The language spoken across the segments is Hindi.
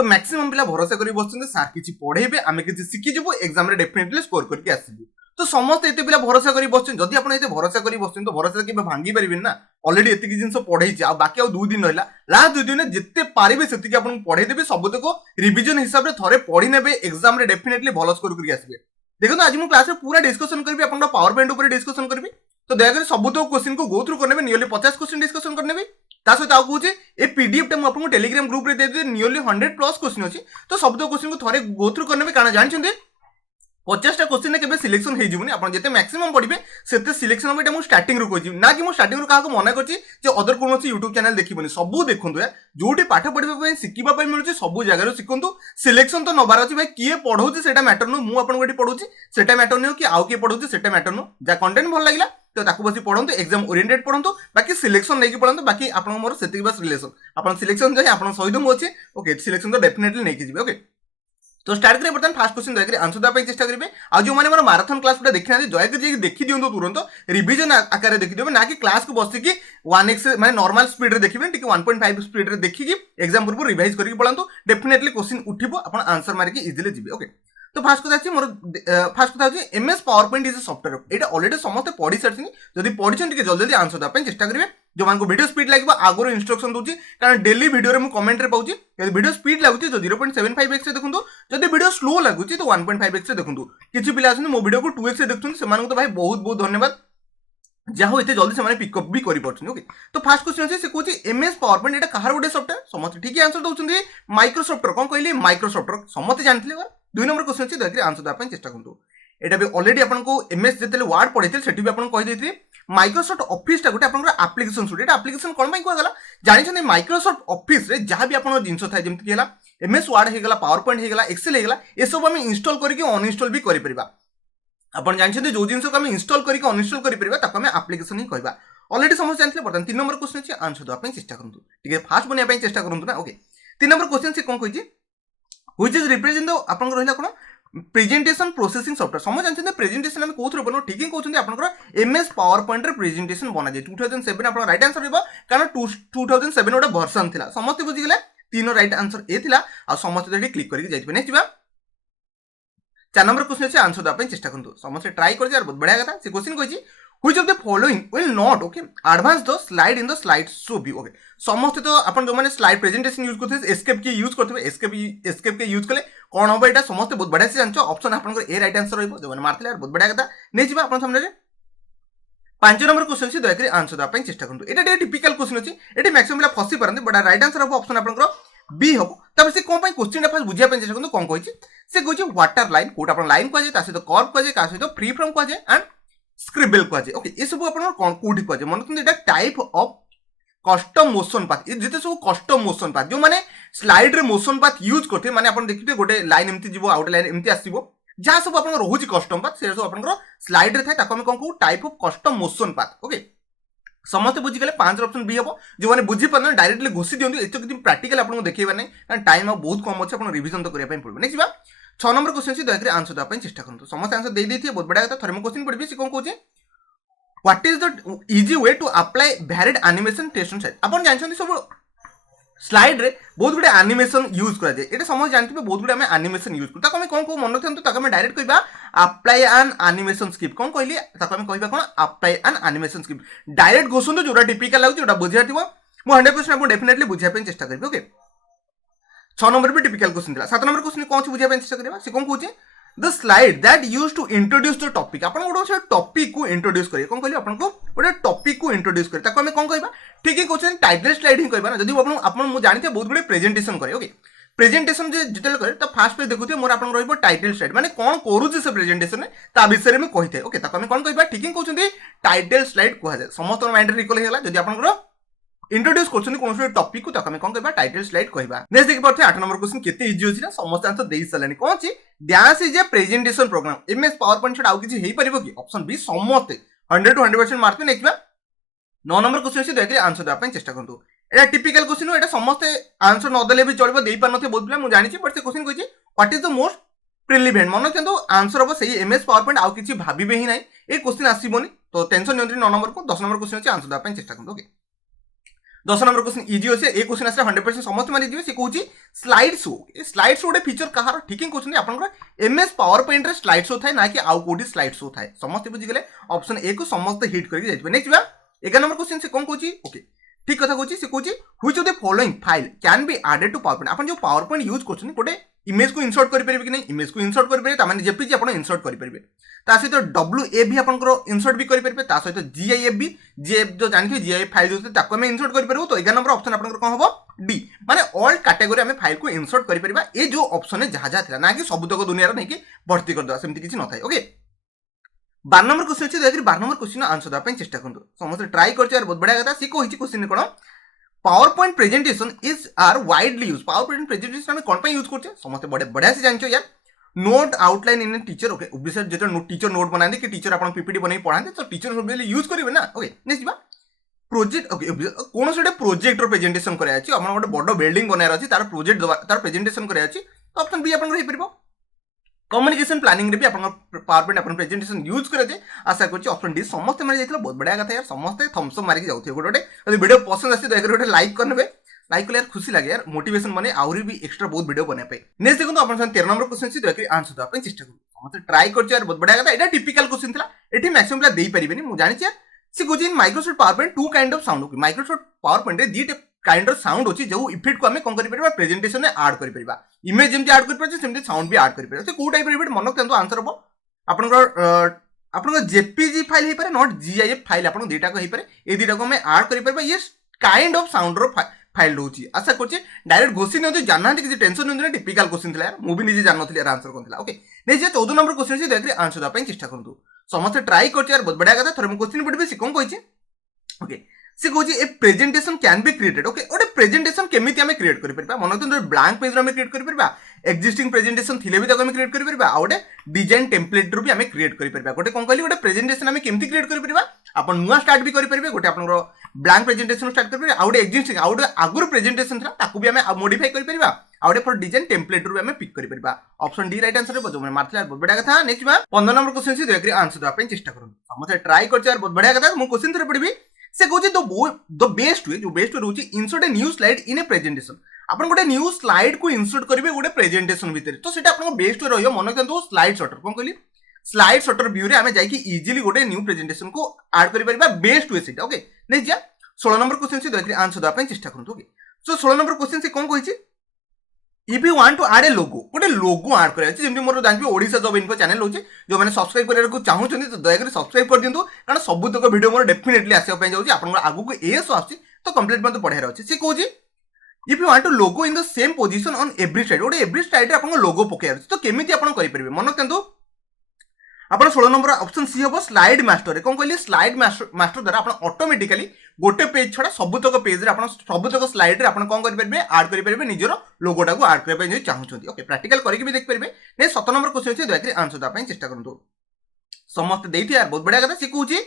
तो मैक्सिमम पिला भरोसा करी बसुछन सार किछि पढेबे आमे किछि सिखि जबो एग्जाम रे डेफिनेटली स्कोर करके आसीबो तो समस्त एते पिला भरोसा करी बसुछन जदि आपण एते भरोसा करी बसुछन तो भरोसा केबे भांगी परिबिन ना ऑलरेडी एते कि जिंस पढैछि आ बाकी आ 2 दिन रहला लास्ट 2 दिन जत्ते पारिबे सेति कि आपण पढै देबे सबतको रिवीजन हिसाब रे थरे पढि नेबे एग्जाम रे डेफिनेटली भलो स्कोर करके आसीबे देखो आज मु क्लास रे पूरा डिस्कशन करबी आपण पावर पॉइंट ऊपर डिस्कशन करबी तो दया कर सबतको क्वेश्चन को गो थ्रू करनेबे नियरली 50 क्वेश्चन डिस्कशन करनेबे ता सहित आउ कहूँ ए पीडीएफ टा आपको टेलीग्राम ग्रुप रे दे दे नियरली 100+ क्वेश्चन अछि तो सब दो क्वेश्चन को थरे गो थ्रू करनेबे कारण जानछन्ते 50 टा क्वेश्चन केबे सिलेक्शन हे जिवनी आपण जते मैक्सिमम पढिबे सेते सिलेक्शन हम एटा मु स्टार्टिंग रो कहछि ना कि मु स्टार्टिंग रो काहा को मना करछि जे अदर कोनोसी YouTube चैनल देखिबनी सबु देखंतु जोटी पाठ पढिबा पय सिकिबा पय मिलुछि सबु जगह रो सिकंतु सिलेक्शन तो नबार अछि भाई किए पढौछि सेटा मैटर नो मु आपण गोटी पढौछि सेटा मैटर नो कि आउ के पढौछि सेटा मैटर नो जा कंटेंट भल लागिला तो ताकू बसी पढंतु एग्जाम ओरिएंटेड पढंतु बाकी सिलेक्शन नै कि पढंतु बाकी आपण मोर सेति बस रिलेशन आपण सिलेक्शन जे आपण सहित मु अछि ओके सिलेक्शन तो डेफिनेटली नै कि जिबे ओके तो स्टार्ट करिए बर्तमान फर्स्ट क्वेश्चन दया करी आंसर देबा चेष्टा करिवे आ जो माने मोर मैराथन क्लास पुरा देखि ना दया करी देखि दियंतो तुरंत रिवीजन आकार देखि देबे ना कि क्लास को बसि कि 1x माने नॉर्मल स्पीड रे देखिबे टिके 1.5 स्पीड रे देखि कि एग्जाम पूर्व रिवाइज करिक पळंतु डेफिनेटली क्वेश्चन उठिबो आपण आंसर मारि कि इजीली जिबे ओके तो फर्स्ट कथा अछि मोर फर्स्ट कथा अछि MS power point is a software Etah already समस्त पढि सरछिन जदि पढिछन टिके जल्दी जल्दी आंसर देबा ପାଇଁ चेष्टा करिवे जो मान को वीडियो स्पीड लागबो आगरो इंस्ट्रक्शन दोछि कारण डेली वीडियो रे मु कमेंट रे पाउछि यदि वीडियो स्पीड लागुछि तो 0.75x से देखंतु जदि वीडियो स्लो लागुछि तो 1.5x से देखंतु किछि पिला आछन मो वीडियो को 2x से देखथुन सेमान को तो भाई बहुत बहुत धन्यवाद जाहो एते जल्दी से पिकअप भी करि परछन ओके तो फर्स्ट क्वेश्चन अछि से कोछि एमएस पावर पॉइंट एटा कहार गोटे सॉफ्टवेयर समस्त ठीक आंसर दोछन्ती माइक्रोसॉफ्ट रो कोन कहली माइक्रोसॉफ्ट समस्त जानथिले 2 नंबर क्वेश्चन अछि देखि आंसर दा ପାଇଁ चेष्टा करंतु एटा भी ऑलरेडी आपन को एमएस जेतेले वर्ड पढैथिल सेठी भी आपन कहि दैथि माइक्रोसॉफ्ट ऑफिस टा गोटे आपन एप्लीकेशन सुट एटा एप्लीकेशन कोन पय कहला जानि छन माइक्रोसॉफ्ट ऑफिस रे जहां भी आपन जिंस थाय जेमति केला एमएस वर्ड हे गेला पावर पॉइंट हे गेला एक्सेल हे गेला ए सब हम इंस्टॉल करके अनइंस्टॉल भी करि परिबा आपण जानि छन जो जिंस को हम इंस्टॉल करके अनइंस्टॉल करि परिबा ताको हम एप्लीकेशन ही कहबा ऑलरेडी समझ जानथिले बर्तन 3 नंबर क्वेश्चन अछि आंसर दवा ପାଇଁ चेष्टा करंतु ठीक है फास्ट बनिया ପାଇଁ चेष्टा करंतु ना ओके 3 नंबर क्वेश्चन से कोन कहिछि व्हिच इज रिप्रेजेंट द आपन रहला कोन प्रेजेंटेशन प्रोसेसिंग सॉफ्टवेयर समझ जानछन प्रेजेंटेशन हम कोथरो बनो ठीक ही कहउछन आपन एमएस पावर पॉइंट रे प्रेजेंटेशन बना जे 2007 आपन राइट आंसर रहबो कारण 2007 ओटा वर्जन थिला समस्त बुझि गेले तीनो राइट आंसर ए थिला आ समस्त जेठी क्लिक करके जाइबे नेक्स्ट बा 4 नंबर क्वेश्चन अछि आंसर दा ପାଇଁ चेष्टा करंतु समस्त ट्राई कर यार बहुत बढ़िया कथा से क्वेश्चन कहिछि which of the following will not okay advance the slide in the slide show view okay समस्त तो अपन जो माने स्लाइड प्रेजेंटेशन यूज करथे एस्केप की यूज करथे एस्केप के यूज कले कोन होबा एटा समस्त बहुत बढ़िया से जानछो ऑप्शन आपन को ए राइट आंसर रहइबो जो माने मारथिले यार बहुत बढ़िया कथा नै जिबा अपन सामने रे 5 नंबर क्वेश्चन से दया करी आंसर दा ପାଇଁ चेष्टा करंतु एटा टिपिकल क्वेश्चन अछि एटी मैक्सिमम फसी परंते बट राइट आंसर हो ऑप्शन आपन को बी हो तब से कोन पय क्वेश्चन फास्ट बुझिया ପାଇଁ चेष्टा करंतु कोन कहिछि से कहिछि वाटर लाइन कोट आपन लाइन को जे ता से तो कर्व को जे का से तो फ्री फ्रॉम को जे एंड स्क्रिबल को जे ओके ए सब आपन कोन कोठी को जे मन तुम एटा type of custom motion path जेते सब कस्टम मोशन पाथ जो माने स्लाइड रे मोशन पाथ यूज करथे माने आपन देखिबे गोटे लाइन एम्ति जिवो आउट लाइन एम्ति आसीबो जा सब आपन रहुची कस्टम पाथ से सब आपन स्लाइड रे थाय ताको हम कोन को type of custom motion path okay समस्त बुझी गले 5 ऑप्शन बी हबो जो माने बुझी पन डायरेक्टली घोसी दियंतु एतो किति प्रैक्टिकल आपन देखैबा नै कारण टाइम बहुत कम अछि आपन रिवीजन तो करिया पय पड़बो नेक्स्ट बा 6 नंबर क्वेश्चन से दया आंसर दा पय चेष्टा करंतु समस्त आंसर दे देथि बहुत बड़ा कथा थर्म क्वेश्चन पड़बी से कोन कहूचे what is the easy way to apply varied animation text on side आपन जानछन सब स्लाइड रे बहुत गुडे एनिमेशन यूज करा जाय एटा समझ जानथिबे बहुत गुडे हम एनिमेशन यूज करता हम कोन को मन रखथन ताको हम डायरेक्ट कहबा अप्लाई एन एनिमेशन स्किप कोन कहली ताको हम कहबा कोन apply an animation skip direct घोसुन जोरा टिपिकल लागु जोरा बुझिया थिबो मु 100% आपन डेफिनेटली बुझिया पे चेष्टा करबे ओके 6 नंबर भी टिपिकल क्वेश्चन दिला 7 नंबर क्वेश्चन कोन बुझिया पे चेष्टा करबा से कोन कहूचे the slide that used to introduce the topic आपन गोटे टॉपिक को इंट्रोड्यूस करिए कोन कहली आपन को गोटे टॉपिक को इंट्रोड्यूस करिए ताको हम कोन कहबा ठीक है क्वेश्चन टाइटल स्लाइड ही कहबा ना जदी आपन मु जानिते बहुत गुडे प्रेजेंटेशन करे ओके प्रेजेंटेशन जे जितल करे तो फर्स्ट पेज देखुते मोर आपन रहइबो टाइटल स्लाइड माने कोन करूची से प्रेजेंटेशन ता विषय में कहिते ओके ताको हम कोन कहबा ठीक है कहउछन्ती टाइटल स्लाइड कहले समस्त माइंड रिकॉल हेला जदी आपन इंट्रोड्यूस करछन कोन टॉपिक को ताको हम कोन कहबा टाइटल स्लाइड कहबा नेक्स्ट देखि परथे 8 नंबर क्वेश्चन केते इजी होछि ना समस्त आंसर देई सलानी कोन छी dash is a presentation programme MS power point छडा आउ किछि हेई परिबो कि ऑप्शन बी समस्त 100 to 100% मार्क नेक्स्ट बा 9 नंबर क्वेश्चन से देखि आंसर दा पय चेष्टा करंतु एटा टिपिकल क्वेश्चन एटा समस्त आंसर न देले भी चलबो देई पार नथे बहुत पिला मु जानि छी बट से क्वेश्चन कहिछि what is the most prevalent मन केंतो आंसर हो सही एमएस पावर पॉइंट आउ किछि भाबिबे ही नै ए क्वेश्चन आसीबोनी तो टेंशन नियंत्रण 9 नंबर को 10 नंबर क्वेश्चन अछि आंसर दा पय चेष्टा करंतु ओके दस नंबर क्वेश्चन इजी अच्छे ए क्वेश्चन आसे 100% समस्त मारी दिबे से कहूची स्लाइड शो गोटे फीचर कहार ठीक क्वेश्चन आपनकर एमएस पावर पॉइंट रे स्लाइड शो थाए ना कि आउ कोडी स्लाइड शो थाए समस्त बुझी गले ऑप्शन ए को समस्त हिट करके जाइबे नेक्स्ट बा 11 नंबर क्वेश्चन से कोन कहूची ओके ठीक कथा कहूची से कहूची which of the following file can be added to PowerPoint आपन जो पावर पॉइंट यूज करछन गोटे इमेज को इंसर्ट कर परिबे कि नहीं इमेज को इंसर्ट कर परिबे ता माने जेपीजी आपन इंसर्ट कर परिबे ता सहित डब्ल्यूए भी आपनकर इंसर्ट भी कर परिबे ता सहित जीआईएफ भी जीएफ जो जानथि जीआईएफ फाइल जो ताको हम इंसर्ट कर परबो तो 11 नंबर ऑप्शन आपनकर कोन हबो डी माने ऑल कैटेगरी हम फाइल को इंसर्ट कर परिबा ए जो ऑप्शन है जहा थिला ना कि सबुतक दुनिया रे नहीं कि भर्ती कर दवा सेमति किछि न थाए ओके 12 नंबर क्वेश्चन अछि देखि 12 नंबर क्वेश्चन आंसर दवा चेष्टा करंतु समस्त ट्राई करछ यार बहुत बढ़िया कथा सी कोहिछि क्वेश्चन कोन PowerPoint presentation is are widely use PowerPoint presentation हम कोन पे यूज करछे समस्त बढ़िया से जानछो यार नोट आउटलाइन इन टीचर ओके ऑब्वियसली जेतो टीचर नोट बनांदे कि टीचर आपन पीपीटी बनै पढांदे तो टीचर सब यूज करिवे ना ओके नेक्स्ट बा प्रोजेक्ट ओके कोन सोडे प्रोजेक्ट रो प्रेजेंटेशन करे अछि हमन गोटे बडो बिल्डिंग बनायर अछि तार प्रोजेक्ट तार प्रेजेंटेशन करे अछि तो ऑप्शन बी आपन रहि परबो कम्युनिकेशन प्लानिंग रे भी आपन पावर पॉइंट आपन प्रेजेंटेशन यूज करे जे आशा करछि ऑप्शन डी समस्त मारि जाइतलो बहुत बढ़िया कथा यार समस्त थम्स अप मारि के जाउथे गोटे यदि वीडियो पसंद आसी तो एक गोटे लाइक करनेबे लाइक कले यार खुशी लागे यार मोटिवेशन माने आउरी भी एक्स्ट्रा बहुत वीडियो बने पे नेक्स्ट देखो तो अपन 13 नंबर क्वेश्चन छी देखि आंसर दो अपन चेष्टा करू मते ट्राई करछ यार बहुत बढ़िया कथा एटा टिपिकल क्वेश्चन थिला एठी मैक्सिमम ला देई परिबेनी मु जानि छी यार सी गोजी in Microsoft PowerPoint two kind of sound okay Microsoft PowerPoint रे दीटे काइंड ऑफ साउंड अछि जो इफेक्ट को हमें कोन करि परबा प्रेजेंटेशन में ऐड करि परबा इमेज जेमति ऐड करि परबा सेमति साउंड भी ऐड करि परबा से को टाइप इफेक्ट मनक तंतु आंसर हो आपन जेपीजी फाइल हे पारे नॉट जीआईएफ फाइल आपन डेटा को हे पारे ए डेटा को हमें ऐड करि परबा ये काइंड ऑफ साउंड रो फाइल रोची आशा करछि डायरेक्ट घोषि न जानना कि टेंशन न टिपिकल क्वेश्चन थिला यार मु भी निजे जाननथि यार आंसर कोन थिला ओके नै जे 14 नंबर क्वेश्चन छी देखि आंसर दा पय चेष्टा करंतु समस्त ट्राई करछि यार बहुत बढ़िया कथा थरे मु क्वेश्चन पढबे सी कोन कहिछि ओके सी कहूँ ए presentation can be created okay गोटे प्रेजेंटेशन केमिति हमें क्रिएट कर परबा मन तो ब्लैंक पेज रो हमें क्रिएट कर परबा एक्जिस्टिंग प्रेजेंटेशन थिले भी ताको हमें क्रिएट कर परबा आ गोटे डिजाइन टेम्पलेट रो भी हमें क्रिएट कर परबा गोटे कोन कहली गोटे प्रेजेंटेशन हमें केमिति क्रिएट कर परबा अपन नुवा स्टार्ट भी कर परबे गोटे अपन ब्लैंक प्रेजेंटेशन स्टार्ट कर परबे आ गोटे एक्जिस्टिंग आ गोटे आगुर प्रेजेंटेशन था ताको भी हमें मॉडिफाई कर परबा आ गोटे फॉर डिजाइन टेम्पलेट रो भी हमें पिक कर परबा ऑप्शन डी राइट आंसर रे बजो मारथला बहुत बढ़िया कथा नेक्स्ट बा 15 नंबर क्वेश्चन छी देखि आंसर दवा पे चेष्टा करू समस्त ट्राई करछ यार बहुत बढ़िया कथा मु क्वेश्चन थरे पढबी से कहूँ द बेस्ट वे जो बेस्ट वे रोची insert a new slide in a presentation अपन गोटे न्यू स्लाइड को इंसर्ट करेंगे गोटे प्रेजेंटेशन भितर तो सेटा अपन बेस्ट वे रहियो मन करंतु स्लाइड शॉटर कोन कहली स्लाइड शॉटर व्यू रे हमें जाई कि इजीली गोटे न्यू प्रेजेंटेशन को ऐड करि परबा बेस्ट वे सेटा ओके नै जा 16 नंबर क्वेश्चन से देखि आंसर दवा पे चेष्टा करंतु ओके सो 16 नंबर क्वेश्चन से कोन कहिछि if you want to add a logo गोटे लोगो ऐड करे अछि जेमति मोर जानबी ओडिसा जॉब इन्फो चैनल होछि जो माने सब्सक्राइब करे को चाहू छथि तो दया कर सब्सक्राइब कर दियंतु कारण सब तक वीडियो मोर डेफिनेटली आसे पय जाउछि आपन आगु को एस आछि तो कंप्लीट मत पढे रहछि से कहूछि if you want to logo in the same position on every side गोटे एवरी साइड रे आपन लोगो पके तो केमिति आपन करि परबे मन तंतु आपन 16 नंबर ऑप्शन सी हबो स्लाइड मास्टर रे कोन कहली स्लाइड मास्टर द्वारा आपन ऑटोमेटिकली गोटे पेज छडा सबुतक पेज रे आपन सबुतक स्लाइड रे आपन कोन करि परबे ऐड करि परबे निजरो लोगोटा को ऐड करबे जे चाहू छथि ओके प्रैक्टिकल करिके भी देख परबे ने 17 नंबर क्वेश्चन छै देखि आंसर दा पय चेष्टा करंतु समस्त देथि यार बहुत बढ़िया कथा सिखुछि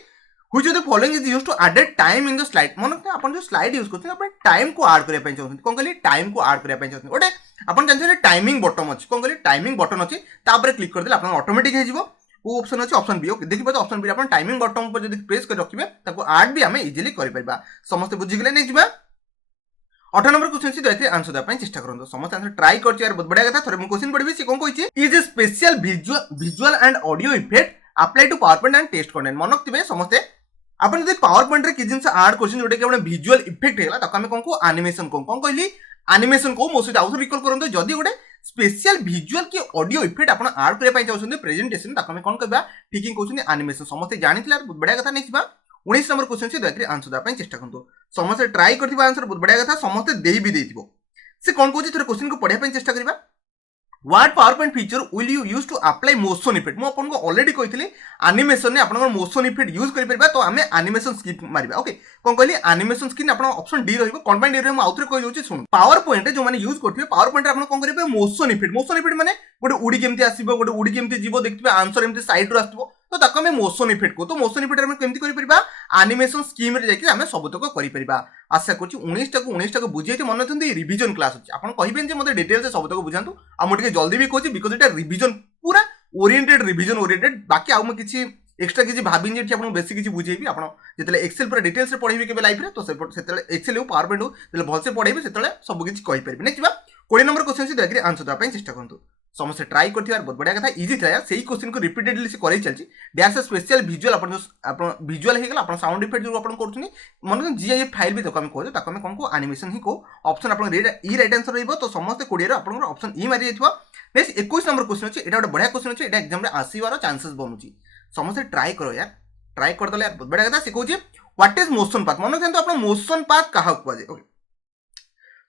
which of the following is used to add time in the slide मन अपन जो स्लाइड यूज करथि अपन टाइम को ऐड करे पय चाहू कोन कहली टाइम को ऐड करे पय चाहू ओटे अपन जानछे टाइमिंग बटन अछि कोन कहली टाइमिंग बटन अछि तापर क्लिक कर देला अपन ऑटोमेटिक हे जिवो वो ऑप्शन अछि ऑप्शन बी ओके देखि पय ऑप्शन बी अपन टाइमिंग बटन पर जदी प्रेस कर रखिबे ताको ऐड भी हमें इजीली करि परबा समस्त बुझि गेले नेक्स्ट बा 8 नंबर क्वेश्चन छी देखि आंसर दा पय चेष्टा करंतो समस्त आंसर ट्राई करछि यार बहुत बढ़िया कथा थरे मु क्वेश्चन पढबी सी कोन कहिछि is a special visual and audio effect apply to PowerPoint and text content मनक तिबे समस्त अपन जदी पावर पॉइंट रे कि जिंस ऐड करछि जोटे कि अपन विजुअल इफेक्ट हेला ताको हमें कोन को एनिमेशन कोन कहली एनिमेशन को मोसे आउट रिकॉल करंतो जदी गोटे स्पेशल विजुअल की ऑडियो इफेक्ट आपण ऐड करे पय चाहउछन प्रेजेंटेशन ताको हमें कोन कहबा ठीकिंग कहउछन एनिमेशन समस्त जानितला बहुत बढ़िया कथा नेक्स्ट बा 19 नंबर क्वेश्चन से देखि आंसर दा पय चेष्टा करंतो समस्त ट्राई करथिबा आंसर बहुत बढ़िया कथा समस्त देई भी देथिबो से कोन कहउछि थोर क्वेश्चन को पढिया पय चेष्टा करबा what power point feature will you use to apply motion effect मु आपन को ऑलरेडी कहितली एनिमेशन ने आपन मोशन इफेक्ट यूज करि परबा तो हमें एनिमेशन स्किप मारिबा ओके कोन कहली एनिमेशन स्किन आपन ऑप्शन डी रहइबो कोन डी रहइबो आउथरे कहि दोछि सुन पावर पॉइंट जो माने यूज करथिबे पावर पॉइंट आपन कोन करिबे मोशन इफेक्ट माने गोटे उडी केमति आसीबो गोटे उडी केमति जीवो देखथिबे आंसर एमति साइड रो आस्तबो तो ताको हमें मोशन इफेक्ट को तो मोशन इफेक्ट हम केमति करि परबा एनिमेशन स्कीम रे जाकि हमें सब तक करि परबा आशा करछि 19 टा बुझियति मन थंदी रिवीजन क्लास अछि आपन कहिबेन जे मते डिटेल से सब तक बुझांतु आ मु टिके जल्दी भी कहछि बिकॉज़ इटा रिवीजन पूरा ओरिएंटेड रिवीजन ओरिएंटेड बाकी आ म किछि एक्स्ट्रा किसी भाविनी एठी आपन बेसी किसी बुझेबी आपन जेतले एक्सेल पूरा डिटेल्स रे पढेबी केबे लाइफ रे तो सेतले एक्सेल हो पावर पॉइंट हो जेतले भलसे पढेबी सेतले सब किछि कहि परबी नेक्स्ट बा 20 नंबर क्वेश्चन से दयाकरी आंसर दवा चेष्टा करंतु समस्त ट्राई करथिबार बहुत बढ़िया कथा इजी था यार सही क्वेश्चन को रिपीटेडली से करै चलची डैश स्पेशल विजुअल अपन विजुअल हे गेला अपन साउंड इफेक्ट जो अपन करथुनी मन जीआईएफ फाइल भी तो हम कहू ताको हम कोन को एनिमेशन ही को ऑप्शन अपन ई राइट आंसर रहइबो तो समस्त 20 रे अपन ऑप्शन ई मारि जाइथबो नेक्स्ट 21 नंबर क्वेश्चन अछि एटा बड़ा क्वेश्चन अछि एटा एग्जाम रे आसीबार चांसेस बनुची समस्त ट्राई करो यार ट्राई कर दले यार बहुत बढ़िया कथा सिखौची व्हाट इज मोशन पाथ मन केंतो अपन मोशन पाथ कहा को जाय ओके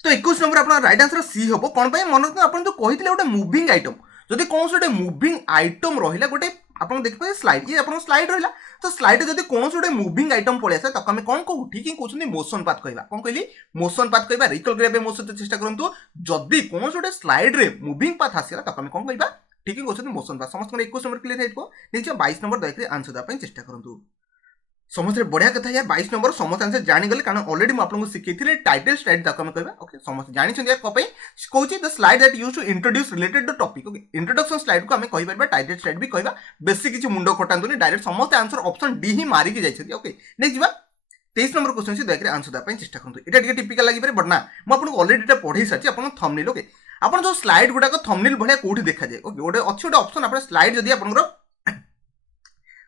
तो 21 नंबर अपन राइट आंसर सी हबो कोन पय मन अपन तो कहितले गोटे मूविंग आइटम जदि कोन गोटे मूविंग आइटम रहिला गोटे अपन देख पाए स्लाइड ये अपन स्लाइड रहिला तो स्लाइड जदि कोन गोटे मूविंग आइटम पळे आसे तक हम कोन को ठीक ही कहउछनी मोशन पाथ कहबा कोन कहली मोशन पाथ कहबा रिकॉल करबे मोशन चेष्टा करंतु जदि कोन गोटे स्लाइड रे मूविंग पाथ आसीला तक हम कोन कहबा ठीक ही कहउछनी मोशन पाथ समस्त 21 नंबर क्लियर हेतको नीचे 22 नंबर दयकरी आंसर दा पय चेष्टा करंतु समस्त बढ़िया कथा यार 22 नंबर समस्त आंसर जानि गले कारण ऑलरेडी म आपन को सिखैथिले टाइटल स्लाइड ताको हम कहबा ओके समस्त जानि छन यार कपय कहउची the slide that used to introduce related the topic okay introduction slide को हम कहि परबा टाइटल स्लाइड भी कहबा बेसिक किछि मुंडो खटांतुनी डायरेक्ट समस्त आंसर ऑप्शन डी ही मारि के जाइछथि ओके नेक्स्ट बा 23 नंबर क्वेश्चन से दयकरी आंसर दा पय चेष्टा करंतु एटा टिके टिपिकल लागि पारे बट ना म आपन को ऑलरेडी एटा पढै साची आपन थंबनेल ओके आपन जो स्लाइड गुडा को थंबनेल भलिया कोठी देखा जाय ओके ओडे अछि ओडे ऑप्शन आपन स्लाइड जदी आपन को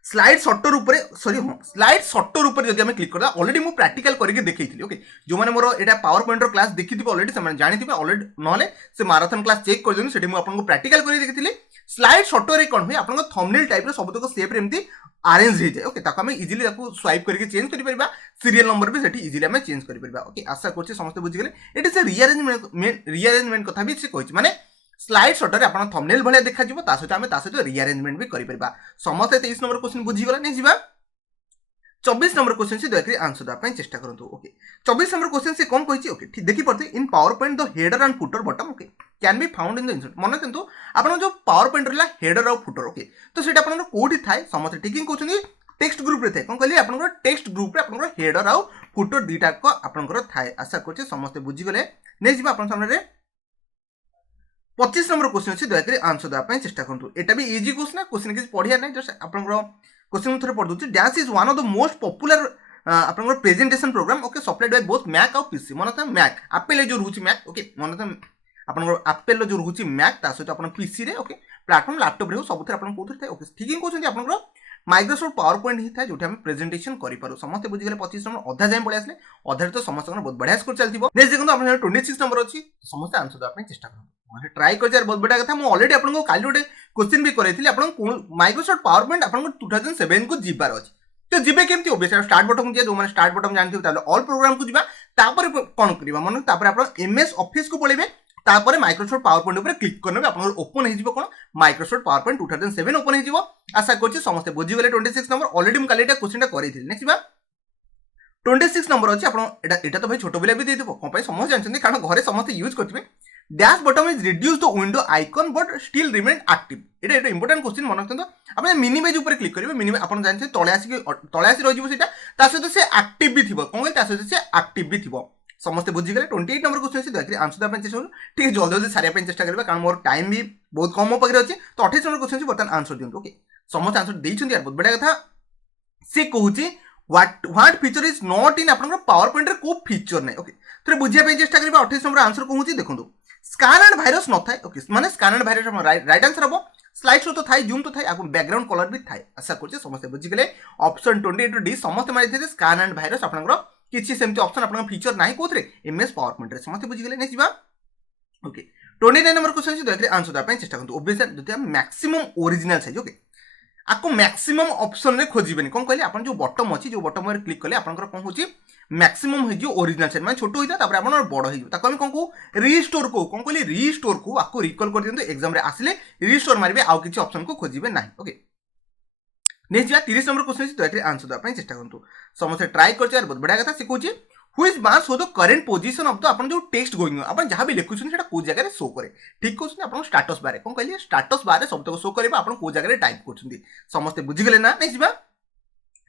स्लाइड शॉर्टर ऊपर सॉरी हां स्लाइड शॉर्टर ऊपर जदी हम क्लिक करदा ऑलरेडी मु प्रैक्टिकल करके देखैथिली ओके जो माने मोर एटा पावर पॉइंट रो क्लास देखिथिबे ऑलरेडी से माने जानिथिबे ऑलरेडी नहले से मैराथन क्लास चेक कर देनु सेठी मु आपन को प्रैक्टिकल करके देखिथिली स्लाइड शॉर्टर रे कोन होय आपन को थंबनेल टाइप रो सब तक शेप रे एमती अरेंज हो जाए ओके ताको हम इजीली ताको स्वाइप करके चेंज करि परबा सीरियल नंबर भी सेठी इजीली हम चेंज करि परबा ओके आशा करछि समस्त बुझि गेले एटी से रीअरेंजमेंट कथा भी से कहिछि माने स्लाइड शॉर्टर आपन थंबनेल भले देखा जिवो ता सहित हमें ता सहित रीअरेंजमेंट भी करि परबा समस्त 23 नंबर क्वेश्चन बुझि गला नै जिबा 24 नंबर क्वेश्चन से दयकरी आंसर दा पय चेष्टा करंतु ओके 24 नंबर क्वेश्चन से कोन कहिछि ओके ठीक देखि परते in PowerPoint the header and footer bottom okay can be found in the insert मन किंतु आपन जो पावर पॉइंट रहला हेडर और फुटर ओके तो सेटा आपन कोठी थाए समस्त ठीक कहउछनी टेक्स्ट ग्रुप रे थाए कोन कहली आपन टेक्स्ट ग्रुप रे आपन हेडर और फुटर दीटा को आपन थाए आशा करछि समस्त बुझि गले नै जिबा आपन सामने रे 25 नंबर क्वेश्चन अछि दयकरी आंसर दा पय चेष्टा करंतु एटा भी इजी क्वेश्चन किछ पढिया नै जस्ट आपन क्वेश्चन थोड़े पढ़ दूची dance is one of the most popular आपन presentation program okay supplied by both Mac और पीसी मन था मैक एप्पल जो रहउची मैक ओके मन था आपन एप्पल जो रहउची मैक ता सहित आपन पीसी रे ओके प्लेटफॉर्म लैपटॉप रे सब थे आपन कोथि था ओके ठीक ही कहउछन आपन माइक्रोसॉफ्ट पावर पॉइंट ही था जोठी हम प्रेजेंटेशन करि पारो समस्त बुझि गेले 25 नंबर अधा जाय पळे आसले अधा तो समस्त बहुत बढ़िया स्कोर चलतिबो नेक्स्ट देखो आपन 26 नंबर अछि समस्त आंसर द आपन चेष्टा करू माने ट्राई कर यार बहुत बढ़िया कथा मु ऑलरेडी आपन को काली गोटे क्वेश्चन भी करैथिली आपन माइक्रोसॉफ्ट पावर पॉइंट आपन 2007 को जीबार अछि तो जीबे केमती ओबे स्टार्ट बटन जे जो माने स्टार्ट बटन जानथिबे ताले ऑल प्रोग्राम को जीबा तापर कोन करबा माने तापर आपन एमएस ऑफिस को पळेबे तापर माइक्रोसॉफ्ट पावर पॉइंट ऊपर क्लिक करने आपन ओपन हे जिवो कोन माइक्रोसॉफ्ट पावर पॉइंट 2007 ओपन हे जिवो आशा करछि समस्त बुझि गेले 26 नंबर ऑलरेडी हम कालीटा क्वेश्चनटा करिथिल नेक्स्ट बा 26 नंबर अछि आपन एटा तो भाई छोटो बिला भी दे देबो कोन पय समझ जानछन कारण घरे समस्त यूज करथिबे dash button is reduce the window icon but still remain active एटा इंपोर्टेंट क्वेश्चन मन रखतो आपन मिनिमाइज ऊपर क्लिक करिवे मिनिमाइज आपन जानछन तळे आसी रहि जिवो सेटा ता सहित से एक्टिव भी थिबो कोन ता सहित से एक्टिव भी थिबो समस्त बुझी गले 28 नंबर क्वेश्चन से दयकरी आंसर दा चेष्टा करू ठीक जल्दी जल्दी सारिया पे चेष्टा करबा कारण मोर टाइम भी बहुत कम मो पकरे अछि तो 28 नंबर क्वेश्चन से बर्तन आंसर दियंतु ओके समस्त आंसर देइछन यार बहुत बढ़िया कथा से कहूची what feature is not in आपन पावर पॉइंट रे को फीचर नै ओके थोड़े बुझिया पे चेष्टा करबा 28 नंबर आंसर कहूची देखंतु स्कैन एंड वायरस न थाए ओके माने scan and virus right answer हबो स्लाइड शो तो थाए जूम तो थाए आगु बैकग्राउंड कलर भी थाए आशा करछि समस्त बुझि गले ऑप्शन 28 डी समस्त मारि थे स्कैन एंड वायरस आपन किछि सेमति ऑप्शन आपन फीचर नाही कोथरे एमएस पावर पॉइंट रे समस्त बुझि गले नेक्स्ट बा ओके 29 नंबर क्वेश्चन से दयकरी आंसर दा पय चेष्टा करंतु ओबेसा जति मैक्सिमम ओरिजिनल साइज ओके आपको मैक्सिमम ऑप्शन रे खोजिबेनी कोन कहले आपन जो बॉटम अछि जो बॉटम रे क्लिक कले आपन कोन होची मैक्सिमम हो जो ओरिजिनल साइज माने छोटो होइता तापर आपन बड़ होइयो ताको हम कोन को रीस्टोर को कोन कहले रीस्टोर को आपको रिकॉल कर दियंतु एग्जाम रे आसिले रीस्टोर मारबे आउ किछि ऑप्शन को खोजिबे नाही ओके नेक्स्ट बा 30 नंबर क्वेश्चन से दयकरी आंसर दा पय चेष्टा करंतु समस्त ट्राई कर यार बहुत बढ़िया कथा सिखौची हु इज मार्क्स हो the current position of the अपन जो टेक्स्ट गोइंग अपन जहां भी लिखुछन सेटा को जगह रे शो करे ठीक कहउछन अपन स्टेटस बारे कोन कहलिए स्टेटस बारे सब तक शो करबा अपन को जगह रे टाइप करछन समस्त बुझि गेले ना नेक्स्ट बा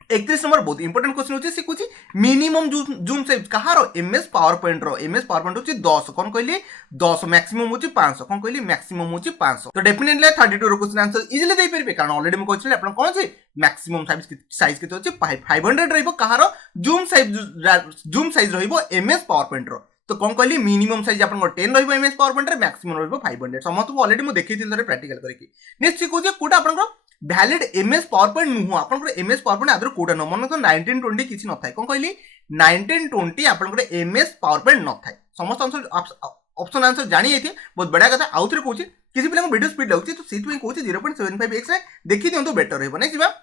31 नंबर बहुत इंपोर्टेंट क्वेश्चन होची से कुछ मिनिमम जूम साइज कहार एमएस पावर पॉइंट रो एमएस पावर पॉइंट होची 10 कोन कहली 10 मैक्सिमम होची 500 कोन कहली मैक्सिमम होची 500 तो डेफिनेटली 32 रो क्वेश्चन आंसर इजीली दे परबे कारण ऑलरेडी म कहछि आपण कोन छै मैक्सिमम साइज केते होची 500 रहइबो कहार जूम साइज रहइबो एमएस पावर पॉइंट रो तो कौन कहली मिनिमम साइज आपन 10 रहइबो एमएस पावर पॉइंट रे मैक्सिमम रहइबो 500 समस्त को ऑलरेडी म देखैथिल थरे प्रैक्टिकल करके नेक्स्ट को जे कोटा आपन भैलिड एमएस पावर पॉइंट नुह आपन एमएस पावर पॉइंट आदर कोटा न मन तो 1920 किछि न थाय कोन कहली 1920 आपन एमएस पावर पॉइंट न थाय समस्त आंसर ऑप्शन आंसर जानि एथि बहुत बड़ा कथा आउ थरे कहूछि किछि पिला वीडियो स्पीड लागुछि तो सेति में कहूछि 0.75x रे देखि दियंतो बेटर रहबो नै जिबा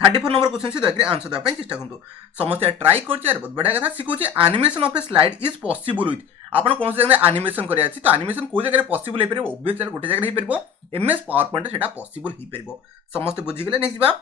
34 नंबर क्वेश्चन से दयकरी आंसर दबा चेष्टा करंतु समस्त ट्राई करछि यार बहुत बड़ा कथा सिखौछि animation of a slide is possible with आपण कोन से जगह एनिमेशन करिया अछि तो एनिमेशन को जगह पॉसिबल हे परबो ऑब्वियसली गोटे जगह हे परबो एमएस पावर पॉइंट सेटा पॉसिबल हे परबो समस्त बुझि गेले नेक्स्ट बा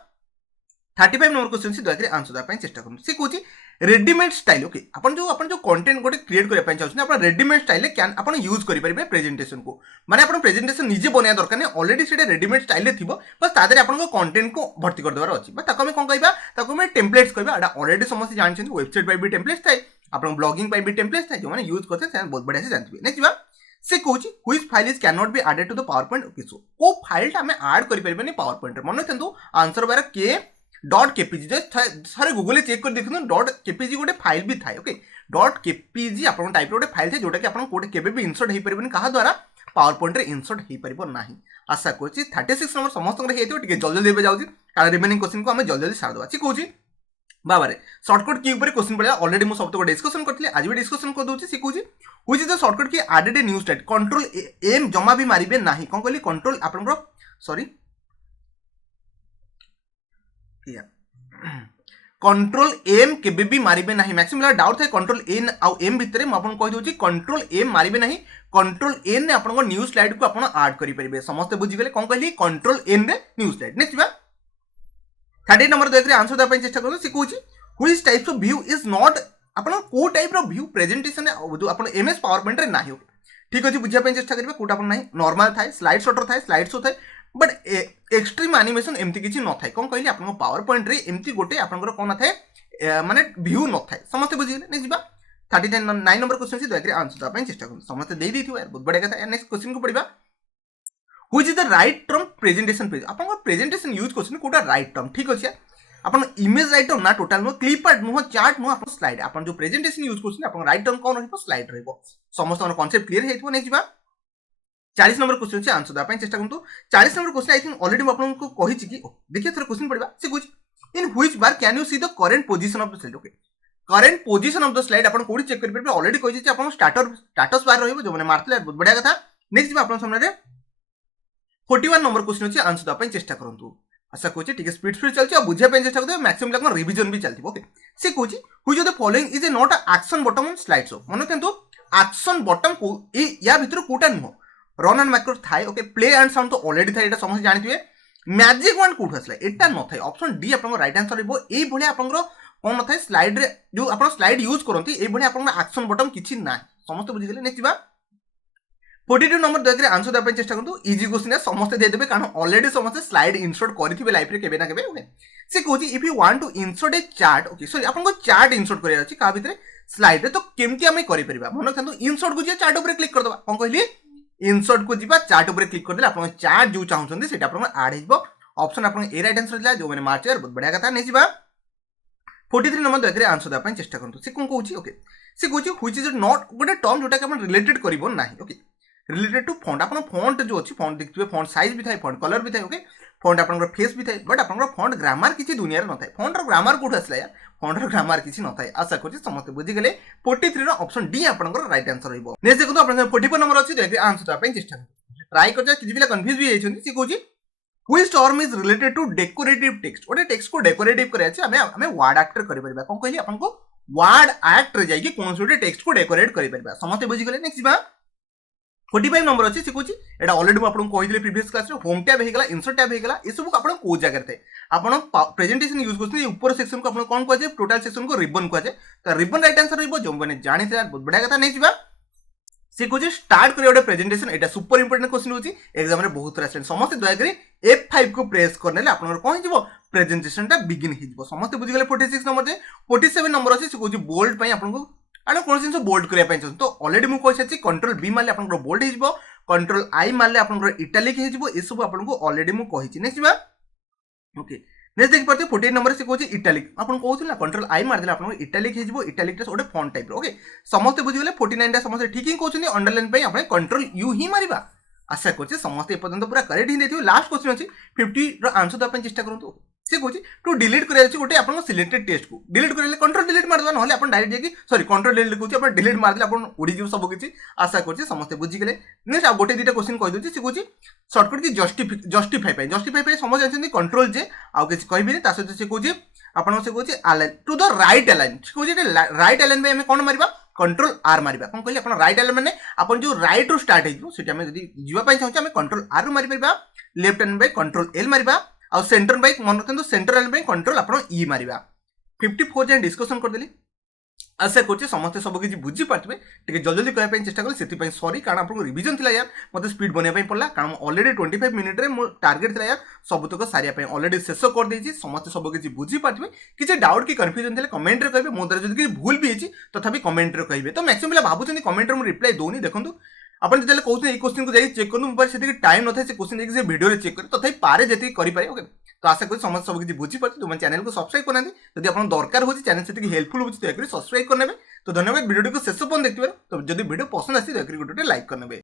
35 नंबर क्वेश्चन से दयकरी आंसर दबा चेष्टा करंतु सिखौछि रेडीमेड स्टाइल ओके अपन जो कंटेंट गोटे क्रिएट करबा पय चाहछन अपन रेडीमेड स्टाइल कैन अपन यूज करि परबे प्रेजेंटेशन को माने अपन प्रेजेंटेशन निजे बनिया दरकार नै ऑलरेडी सेटा रेडीमेड स्टाइल रे थिबो बस तादरे अपन को कंटेंट को भर्ती कर देबार अछि बस ताको में कोन कहबा ताको में टेम्पलेट्स कहबा एटा ऑलरेडी समस्त जानछन वेबसाइट पर भी टेम्पलेट्स थाय अपन ब्लॉगिंग पर भी टेम्पलेट्स थाय जो माने यूज करते से बहुत बढ़िया से जानथिबे नेक्स्ट बा से कहूछि which file is can not be added to the PowerPoint okay so को फाइल टा हमें ऐड करि परबे नै पावर पॉइंट रे मन थंतु आंसर बार के .kpg जस्ट सारे गूगल चेक कर देखु .kpg गोटे फाइल भी थाए ओके .kpg आपन टाइप रो गोटे फाइल थाए जोटा कि आपन कोटे केबे भी इंसर्ट हे परबेनी कहा द्वारा पावर पॉइंट रे इंसर्ट हे परबो नाही आशा करछि 36 नंबर समस्त रे हेतियो टिके जल्दी देबे जाउछि कारण रिमेनिंग क्वेश्चन को हमें जल्दी सार दवा छि कहूछि बाबा रे शॉर्टकट की ऊपर क्वेश्चन पड़ला ऑलरेडी मो सब तो डिस्कशन करथिले आज भी डिस्कशन कर दोछि छि कहूछि which is the shortcut key added a new state control M जमा भी मारिबे नाही कोन कहली कंट्रोल आपन सॉरी कंट्रोल एम केबे भी मारिबे नाही मैक्सिमम डाउट थाए कंट्रोल एन आउ एम भितरे म आपन कहि दोछि कंट्रोल एम मारिबे नाही कंट्रोल एन ने आपन को न्यू स्लाइड को आपन ऐड करि परिबे समस्त बुझि गेले कोन कहली कंट्रोल एन ने न्यू स्लाइड नेक्स्ट बा 30 नंबर देखरे आंसर द पय चेष्टा करू से कहूछि which types of view is not आपन को टाइप रो व्यू प्रेजेंटेशन आपन एमएस पावर पॉइंट रे नाही ठीक अछि बुझिया पय चेष्टा करबे कोटा आपन नाही नॉर्मल थाए स्लाइड शॉटर थाए स्लाइड शो थाए बट एक्सट्रीम एनिमेशन एमती किछि न थाए कोन कहली आपन पावर पॉइंट रे एमती गोटे आपन कोन न थाए माने व्यू न थाए समस्त बुझि गेले नेक्स्ट बा 39 नंबर क्वेश्चन से दयकरी आंसर द पय चेष्टा करू समस्त दे दिथियो यार बहुत बढ़िया कथा नेक्स्ट क्वेश्चन को पढिबा which is the right term presentation page आपन प्रेजेंटेशन यूज क्वेश्चन कोटा राइट टर्म ठीक अछि आपन इमेज राइट टर्म ना total no clip art no chart no आपन स्लाइड आपन जो प्रेजेंटेशन यूज क्वेश्चन आपन राइट टर्म कोन रहइबो स्लाइड रहइबो समस्त कांसेप्ट क्लियर हेतबो नेक्स्ट बा 40 नंबर क्वेश्चन से आंसर द पय चेष्टा करंतु 40 number question I think already आपन को कहिछि कि देखिए थोड़ा क्वेश्चन पढिबा से कुछ in which bar can you see the current position of the slide okay current position of the slide आपन कोडी चेक करबे ऑलरेडी कहिछि कि आपन स्टेटस बार रहइबो जो माने मारतले बहुत बढ़िया कथा नेक्स्ट बा आपन सामने रे 41 नंबर क्वेश्चन अछि आंसर द पय चेष्टा करंतु आशा कोछि ठीक स्पीड चलछि और बुझिया पय चेष्टा करते मैक्सिमम लगन रिवीजन भी चलथि ओके से कोछि which of the following is a not a action button on slide show मन थंतु एक्शन बटन को या भीतर कोटा न रन एंड मैक्रो थाए ओके प्ले एंड साउंड तो ऑलरेडी थाए एटा समझ जानथिबे मैजिक वन कोठ असला एटा न थाए ऑप्शन डी आपन राइट आंसर रहबो एई भले आपन कोन न थाए स्लाइड रे जो आपन स्लाइड यूज करंती एई भले आपन एक्शन बटन किछि ना समस्त बुझि गेले नेक्स्ट बा 42 नंबर दयकरे आंसर द पय चेष्टा करंतु इजी क्वेश्चन है समस्त दे देबे कारण ऑलरेडी समस्त स्लाइड इंसर्ट करिथिबे लाइफ रे केबे ना केबे ओके से कहूची if you want to insert a chart okay sorry आपन को चार्ट इंसर्ट करिया अछि का भितरे स्लाइड रे तो केमति हमें करि परिबा मन थंतु इंसर्ट को जे चार्ट ऊपर क्लिक कर दबा कोन कहली इंसर्ट को जीवा चार्ट ऊपर क्लिक कर देला आपन चार्ट जो चाहउछन सेटा आपन ऐड हेबो ऑप्शन आपन ए राइट आंसर दिला जो माने मार्चर बहुत बढ़िया कथा नै जीवा 43 नंबर दयकरे आंसर द पय चेष्टा करंतु से कोन कहूची ओके से कहूची व्हिच इज नॉट गोटे टर्म जोटा कि आपन रिलेटेड करिवो नाही ओके रिलेटेड टू फॉन्ट आपन फॉन्ट जो अछि फॉन्ट देखिबे फॉन्ट साइज भी थाए फॉन्ट कलर भी थाए ओके फॉन्ट आपन फेस भी थाए बट आपन फॉन्ट ग्रामर किछि दुनिया रे न थाए फॉन्ट रो ग्रामर कोठ असला यार फॉन्ट रो ग्रामर किछि न थाए आशा करछि समस्त बुझि गेले 43 रो ऑप्शन डी आपन राइट आंसर रहइबो नेक्स्ट देखो आपन 44 नंबर अछि देखि आंसर द पय चेष्टा ट्राई कर किछि बिला कंफ्यूज भी हेछन से कहूची which term is related to decorative text ओटे टेक्स्ट को डेकोरेटिव करे अछि हमें वर्ड एक्टर करि परबा कोन कहली आपन को वर्ड एक्ट रे जाई कि कोन सोटे टेक्स्ट को डेकोरेट करि परबा समस्त बुझि गेले नेक्स्ट बा 45 नंबर अछि से कहूची एटा ऑलरेडी म आपन कहि दिले प्रीवियस क्लास रे होम टैब हे गेला इंसर्ट टैब हे गेला ए सब को आपन को जगह थे आपन प्रेजेंटेशन यूज करथि ऊपर सेक्शन को आपन कोन कहजे टोटल सेक्शन को रिबन कहजे तो रिबन राइट आंसर रहइबो जो माने जानि से बहुत बढ़िया कथा नै जिबा से कहे स्टार्ट करिए गोटे प्रेजेंटेशन एटा सुपर इंपोर्टेंट क्वेश्चन होची एग्जाम रे बहुत आसे समस्त दया करी F5 को प्रेस करनेले आपनकर कोन हिजबो प्रेजेंटेशन टा बिगिन हिजबो समस्त बुझि गेले 46 नंबर जे 47 नंबर अछि से कहे बोल्ड पई आपनको आनो कोन जिंस बोल्ड करिया पई तो ऑलरेडी मु कहि सछि कंट्रोल बी मारले आपनकर बोल्ड हिजबो कंट्रोल आई मारले आपनकर इटैलिक हिजबो ए सब आपनको ऑलरेडी मु कहि छि नेक्स्ट बा ओके नेक्स्ट देखि परते 48 नंबर से कहछि इटैलिक आपन कहउथिल ना कंट्रोल आई मार देला आपन इटैलिक हिजबो इटैलिक टा ओटे फॉन्ट टाइप रो ओके समस्त बुझि गेले 49 टा समस्त ठीक ही कहउछनी अंडरलाइन पई आपन कंट्रोल यू ही मारिबा आशा करछि समस्त ए पर्यंत पूरा करेक्ट ही देथियो लास्ट क्वेश्चन अछि 50 रो आंसर द अपन चेष्टा करंतु से कहछि टू डिलीट करिया अछि ओटे आपन सिलेक्टेड टेक्स्ट को डिलीट करिले कंट्रोल डिलीट मार दवा नहले आपन डायरेक्ट जेकी सॉरी कंट्रोल डिलीट कहछि आपन डिलीट मार देले आपन उडी जिव सब किछि आशा करछि समस्त बुझि गेले नेक्स्ट आ गोटे दिटा क्वेश्चन कहि दोछि से कहछि शॉर्टकट की जस्टिफाई पे समझ जानछन्ती कंट्रोल जे आउ किछि कहबिनी ता सहित से कहछि आपन से कहछि align to the right align कहछि राइट अलाइन पे हमें कोन मारिबा कंट्रोल आर मारिबा कोन कहली आपन राइट अलाइन माने आपन जो राइट रो स्टार्ट हेजो सेटा हमें जदी जीवा पई चाहू हमें कंट्रोल आर मारि परबा left hand by control L मारिबा आ सेंटर बाय मन रखन तो सेंटर अलाइन बाय कंट्रोल आपन ई मारिबा 54 जे डिस्कशन कर देली आशा करछि समस्त सब किछि बुझी पारथिबे टिके जल्दी जल्दी कहै पई चेष्टा करले सेति पई सॉरी कारण आपन रिवीजन थिला यार मते स्पीड बने पई पड़ला कारण ऑलरेडी 25 मिनिट रे मो टारगेट थिला यार सब तक सारिया पई ऑलरेडी शेष कर देछि समस्त सब किछि बुझी पारथिबे किछि डाउट की कंफ्यूजन थिले कमेंट रे कहबे मो द्वारा जदि किछि भूल भी हेछि तथापि कमेंट रे कहबे तो मैक्सिमम पिला भाबुछन कमेंट रे मो रिप्लाई दोनी देखंतु अपन जतले कहउछन ए क्वेश्चन को जाई चेक करनु मोबाइल सेति टाइम नथाय से क्वेश्चन जाई से वीडियो रे चेक कर तथापि पारे जति करि पारे ओके तो आशा करी समस्त सब किछि बुझी पारछि तुम चैनल को सब्सक्राइब करनांती यदि आपन दरकार होछि चैनल सेति हेल्पफुल होछि तो एकरी सब्सक्राइब करनेबे तो धन्यवाद वीडियो को शेष पर्यंत देखथिबार तो जदि वीडियो पसंद आसी तो एकरी गोटे लाइक करनेबे।